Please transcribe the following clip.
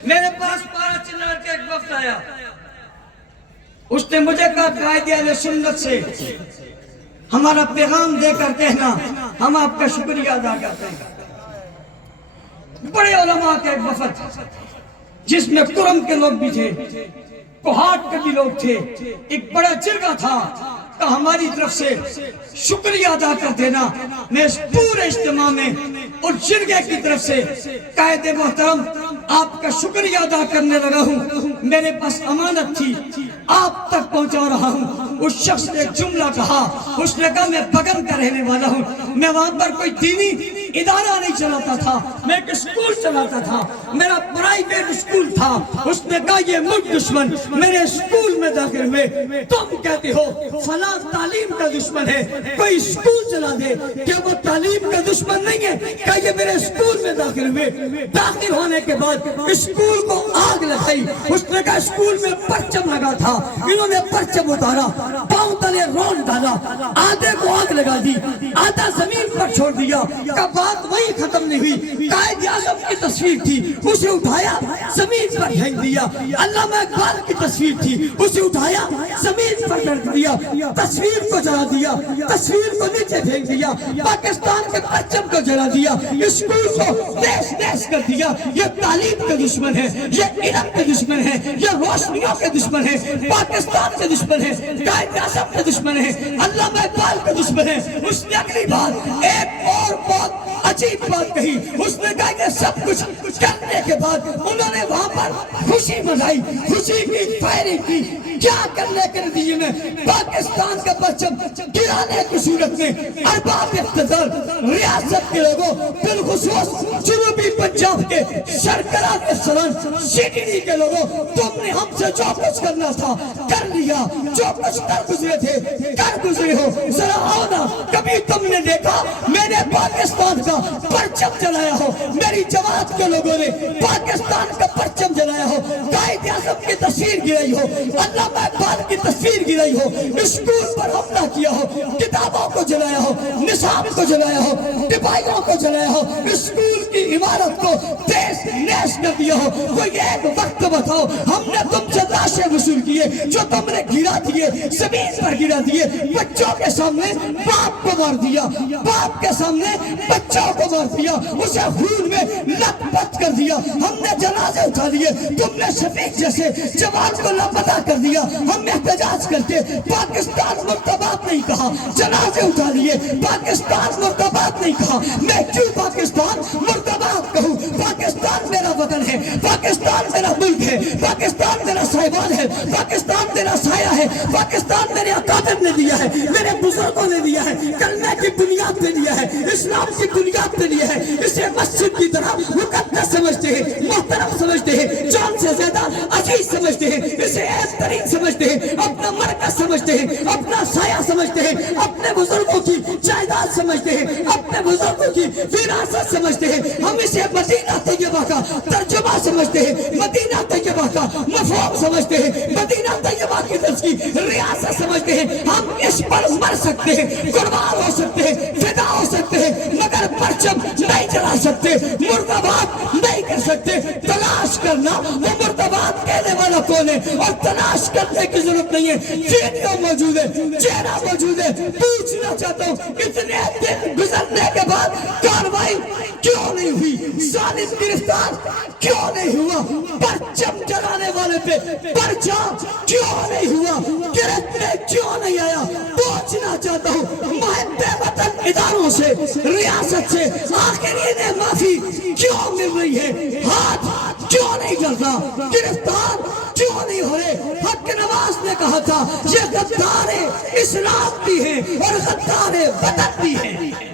میرے پاس 12 چنار کا ایک وفد آیا. اس نے مجھے کہا قائد اہل سنت سے ہمارا پیغام دے کر کہنا ہم آپ کا شکریہ ادا کرتے ہیں. بڑے علماء کا ایک وفد جس میں کرم کے لوگ بھی تھے, کوہاٹ کے بھی لوگ تھے. ایک بڑا جرگہ تھا کہ ہماری طرف سے شکریہ ادا کر دینا. میں اس پورے اجتماع میں اس جرگے کی طرف سے قائد محترم آپ کا شکریہ ادا کرنے لگا ہوں. میرے پاس امانت تھی, آپ تک پہنچا رہا ہوں. اس شخص نے ایک جملہ کہا, اس نے کہا میں بگن کا رہنے والا ہوں, میں وہاں پر کوئی دینی ادارہ نہیں چلاتا تھا, میں ایک اسکول چلاتا تھا, میرا پرائیویٹ اسکول تھا. اس نے کہا یہ ملک دشمن میرے اسکول میں داخل ہوئے, تم کہتے ہو فلاں تعلیم کا دشمن ہے, کوئی اسکول چلا دے, کیا وہ تعلیم کا دشمن نہیں ہے؟ کہ یہ میرے اسکول میں داخل ہوئے, داخل ہونے کے بعد اسکول کو آگ لگائی. اس نے کہا اسکول میں پرچم لگا تھا, انہوں نے پرچم اتارا, پاؤں تلے رون ڈالا, آدھے کو آگ لگا دی, آدھا زمین پر چھوڑ دیا. کہ بات وہی ختم نہیں ہوئی, قائد اعظم کی تصویر تھی, اسے اٹھایا زمین پر پھینک دیا. علامہ اقبال کی تصویر تھی, اسے اٹھایا زمین پر رکھ دیا, تصویر کو جلا دیا, تصویر کو نیچے پھینک دیا, پاکستان کے پرچم کو جلا دیا, اسکول کو دیش دیش کر دیا. یہ تعلیم کے دشمن ہے, یہ علم کے دشمن ہے, یہ روشنیوں کے دشمن ہے, پاکستان کے دشمن ہے, قائد اعظم کے دشمن ہے, علامہ اقبال کے دشمن ہے. اس نے اگلی بات ایک اور بہت عجیب بات کہی. اس نے کہا کہ سب کچھ کرنے کے بعد انہوں نے وہاں پر خوشی منائی, خوشی کی فائرنگ کی. کیا کرنے کے نتیجے میں پاکستان کا پرچم گرانے کی صورت میں ارباب اقتدار ریاست کے لوگوں, بالخصوص جنوبی پنجاب کے سرکرہ کے سران CTD کے لوگوں, تم نے ہم سے جو کچھ کرنا تھا کر لیا, جو کچھ کر گزرے تھے کر گزرے ہو. ذرا آؤ نا, کبھی تم نے دیکھا میں نے پاکستان کا پرچم جلایا ہو, میری جماعت کے لوگوں نے پاکستان کا پرچم جلایا ہو, قائد اعظم کی تصویر گرائی ہو, علامہ اقبال کی تصویر گرائی ہو, اسکول پر حملہ کیا ہو, کتابوں کو جلایا ہو, نصاب کو جلایا ہو, ٹپائیوں کو جلایا ہو, اسکول کی عمارت کو تیز نیش کر دیا ہو. کوئی ایک وقت بتاؤ ہم نے تم سے لاشیں وصول کیے جو تم نے گرا دیے, زمین پر گرا دیے, بچوں کے سامنے باپ کو مار دیا, باپ کے سامنے بچوں کو مار دیا, اسے خون میں لت پت کر دیا. ہم نے جنازے اٹھا لیے, تم نے شفیق جیسے جوان کو لاپتہ کر دیا. ہم نے احتجاج کرتے پاکستان مردباد نہیں کہا, جنازے اٹھا لیے, پاکستان مردباد نہیں کہا. میں کیوں پاکستان مردباد کہوں؟ پاکستان میرا وطن ہے, پاکستان میرا ملک ہے, پاکستان میرا صاحبان ہے, پاکستان میرا سایہ ہے, پاکستان میرے اکابر نے دیا ہے, میرے بزرگوں نے دیا ہے, کلمہ کی بنیاد پہ دیا ہے, اسلام کی بنیاد پہ دیا ہے. اسے مسجد کی طرح مقدس سمجھتے ہیں, محترم سمجھتے ہیں, جان سے زیادہ عزیز سمجھتے ہیں, اسے عزت ترین سمجھتے ہیں, اپنا مرکز سمجھتے ہیں, اپنا سایہ سمجھتے ہیں, اپنے بزرگوں کی جائیداد سمجھتے ہیں, اپنے بزرگوں کی وراثت سمجھتے ہیں. ہم اسے مدینہ طیبہ کا ترجمہ سمجھتے ہیں, مدینہ طیبہ کا مفہوم سمجھتے ہیں, مدینہ طیبہ کی طرف کی ریاست سمجھتے ہیں. ہم اس پر مر سکتے ہیں, قربان ہو سکتے ہیں, فدا ہو سکتے ہیں, مگر پرچم نہیں جلا سکتے, مردباد نہیں کر سکتے. تلاش کرنا وہ مردباد کہنے والا کون ہے, اور تلاش کرنے کی ضرورت نہیں ہے. ویڈیو موجود ہے, چہرہ موجود ہے. پوچھنا چاہتا ہوں اتنے دن گزرنے کے بعد کاروائی کیوں نہیں ہوئی, ظالم گرفتار کیوں نہیں ہوا, پرچم جلانے والے پہ پرچہ کیوں نہیں ہوا, گرفتنے کیوں نہیں آیا. پوچھنا چاہتا ہوں محب وطن اداروں سے, ریاست سے آخر انہیں معافی کیوں مل رہی ہے, ہاتھ کیوں نہیں جلتا, گرفتار کیوں نہیں ہو رہے. حق نواز نے کہا تھا یہ غدار اسلام بھی ہے اور غدار وطن بھی ہے.